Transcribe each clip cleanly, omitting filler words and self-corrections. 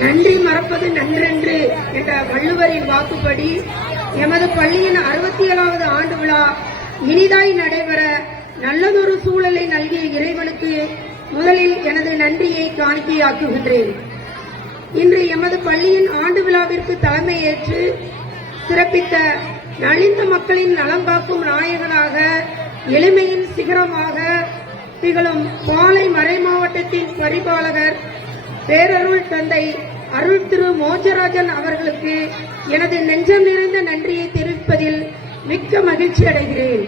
நன்றி மறப்பது நன்றென்று என்ற வள்ளுவரின் வாக்குப்படி எமது பள்ளியின் 67வது ஆண்டு விழா இனிதாய் நடைபெற நல்லதொரு சூழலை நல்கிய இறைவனுக்கு முதலில் எனது நன்றியை காணிக்கையாக்குகின்றேன். இன்று எமது பள்ளியின் ஆண்டு விழாவிற்கு தலைமையேற்று சிறப்பித்த நலிந்த மக்களின் நலம் காக்கும் நாயகனாக எளிமையின் சிகரமாக திகழும் பாளை மறை மாவட்டத்தின் பரிபாலகர் பேரருள் தந்தை அருள் திரு மோஜராஜன் அவர்களுக்கு எனது நெஞ்சம் நிறைந்த நன்றியை தெரிவிப்பதில் மிக்க மகிழ்ச்சி அடைகிறேன்.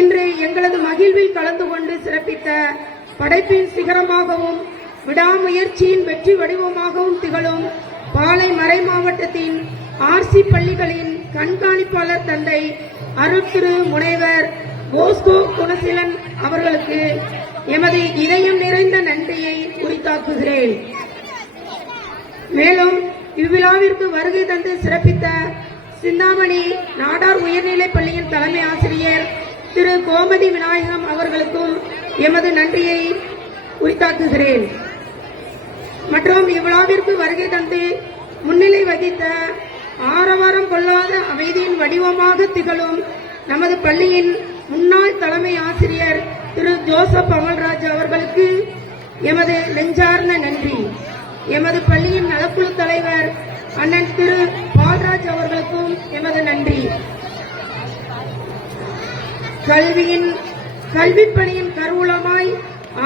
இன்று எங்களது மகிழ்வில் கலந்து கொண்டு சிறப்பித்த படைப்பின் சிகரமாகவும் விடாமுயற்சியின் வெற்றி வடிவமாகவும் திகழும் பாளை மறை மாவட்டத்தின் ஆர்சி பள்ளிகளின் கண்காணிப்பாளர் தந்தை அருள் திரு முனைவர் போஸ்கோ குணசீலன் அவர்களுக்கு எமது இதயம் நிறைந்த நன்றியை உரித்தாக்குகிறேன். மேலும் இவ்விழாவிற்கு வருகை தந்து சிறப்பித்த சிந்தாமணி நாடார் உயர்நிலைப் பள்ளியின் தலைமை ஆசிரியர் திரு கோமதி விநாயகம் அவர்களுக்கும் எமது நன்றியை உரித்தாக்குகிறேன். மற்றும் இவ்விழாவிற்கு வருகை தந்து முன்னிலை வகித்த ஆரவாரம் கொள்ளாத அமைதியின் வடிவமாக திகழும் நமது பள்ளியின் முன்னாள் தலைமை ஆசிரியர் திரு ஜோசப் அமல்ராஜ் அவர்களுக்கு எமது நெஞ்சார்ந்த நன்றி. எமது பள்ளியின் நலக்குழு தலைவர் அண்ணன் திரு பால்ராஜ் அவர்களுக்கும் எமது நன்றி. கல்விப் பணியின் கருவூலமாய்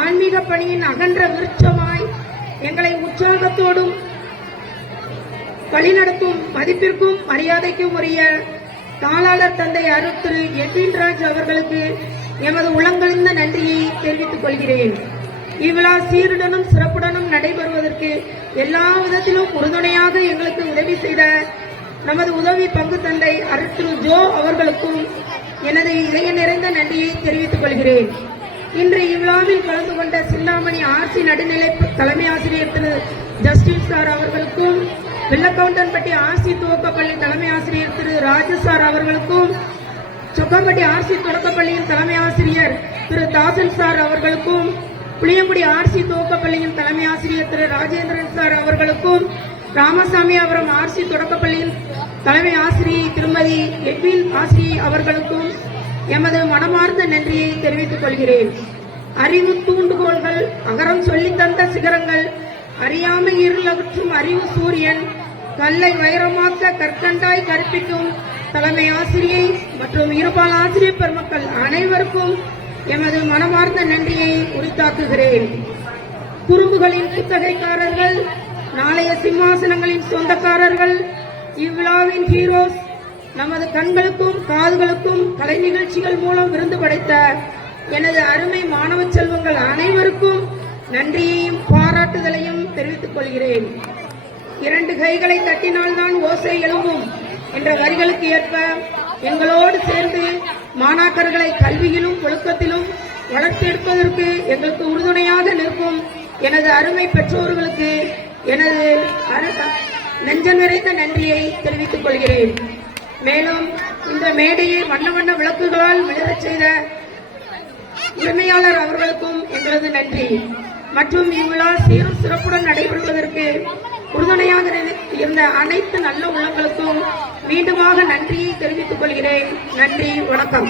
ஆன்மீக பணியின் அகன்ற விருட்சமாய் எங்களை உற்சாகத்தோடும் வழிநடத்தும் மதிப்பிற்கும் மரியாதைக்கும் உரிய தாளாளர் தந்தை அருள் திரு எட்வின்ராஜ் அவர்களுக்கு எமது உளங்கழிந்த நன்றியை தெரிவித்துக் கொள்கிறேன். இவ்விழா சீருடனும் சிறப்புடனும் நடைபெறுவதற்கு எல்லா விதத்திலும் உறுதுணையாக எங்களுக்கு உதவி செய்த நமது உதவி பங்கு தந்தை அருள் திரு ஜோ அவர்களுக்கும் எனது இதய நிறைந்த நன்றியை தெரிவித்துக் கொள்கிறேன். இன்று இவ்விழாவில் கலந்து கொண்ட சிந்தாமணி ஆர்சி நடுநிலை தலைமை ஆசிரியர் திரு ஜஸ்டிஸ் சார் அவர்களுக்கும் வெள்ளக்கவுண்டன்பட்டி ஆர்சி துவக்கப்பள்ளி தலைமை ஆசிரியர் திரு ராஜசார் அவர்களுக்கும் சொக்கம்பட்டி ஆர்சி தொடக்கப்பள்ளியின் தலைமை ஆசிரியர் திரு தாசன் சார் அவர்களுக்கும் புளியங்குடி ஆர்சி துவக்கப்பள்ளியின் தலைமை ஆசிரியர் திரு ராஜேந்திரன் சார் அவர்களுக்கும் ராமசாமியாபுரம் ஆர்சி தொடக்கப்பள்ளியின் தலைமை ஆசிரியை திருமதி எட்வின் ஆசிரியை அவர்களுக்கும் எமது மனமார்ந்த நன்றியை தெரிவித்துக் கொள்கிறேன். அறிவு தூண்டுகோள்கள் அகரம் சொல்லித்தந்த சிகரங்கள் அறியாமை இருளவற்றும் அறிவு சூரியன் கல்லை வைரமாக்க கற்கண்டாய் கற்பிக்கும் தலைமை ஆசிரியை மற்றும் இருபால் ஆசிரியர் பெருமக்கள் அனைவருக்கும் எமது மனமார்ந்த நன்றியை உரித்தாக்குகிறேன். குறும்புகளின் புத்தகைக்காரர்கள், நாளைய சிம்மாசனங்களின் சொந்தக்காரர்கள், இவ்விழாவின் ஹீரோஸ், நமது கண்களுக்கும் காதுகளுக்கும் கலை நிகழ்ச்சிகள் மூலம் விருந்து படைத்த எனது அருமை மாணவ செல்வங்கள் அனைவருக்கும் நன்றியையும் பாராட்டுதலையும் தெரிவித்துக் கொள்கிறேன். 2 கைகளை தட்டினால்தான் ஓசை எழும்பும் என்ற வரிகளுக்கு ஏற்ப எங்களோடு சேர்ந்து மாணாக்கர்களை கல்வியிலும் ஒழுக்கத்திலும் வளர்த்தெடுப்பதற்கு எங்களுக்கு உறுதுணையாக நிற்கும் எனது அருமை பெற்றோர்களுக்கு எனது நெஞ்சம் நிறைந்த நன்றியை தெரிவித்துக் கொள்கிறேன். மேலும் இந்த மேடையை வண்ண வண்ண விளக்குகளால் மிளறச் செய்த உரிமையாளர் அவர்களுக்கும் எங்களது நன்றி. மற்றும் இவ்விழா சீரும் சிறப்புடன் நடைபெறுவதற்கு உறுதுணையாக இருந்த அனைத்து நல்ல உள்ளங்களுக்கும் மீண்டுமாக நன்றியை தெரிவித்துக் கொள்கிறேன். நன்றி, வணக்கம்.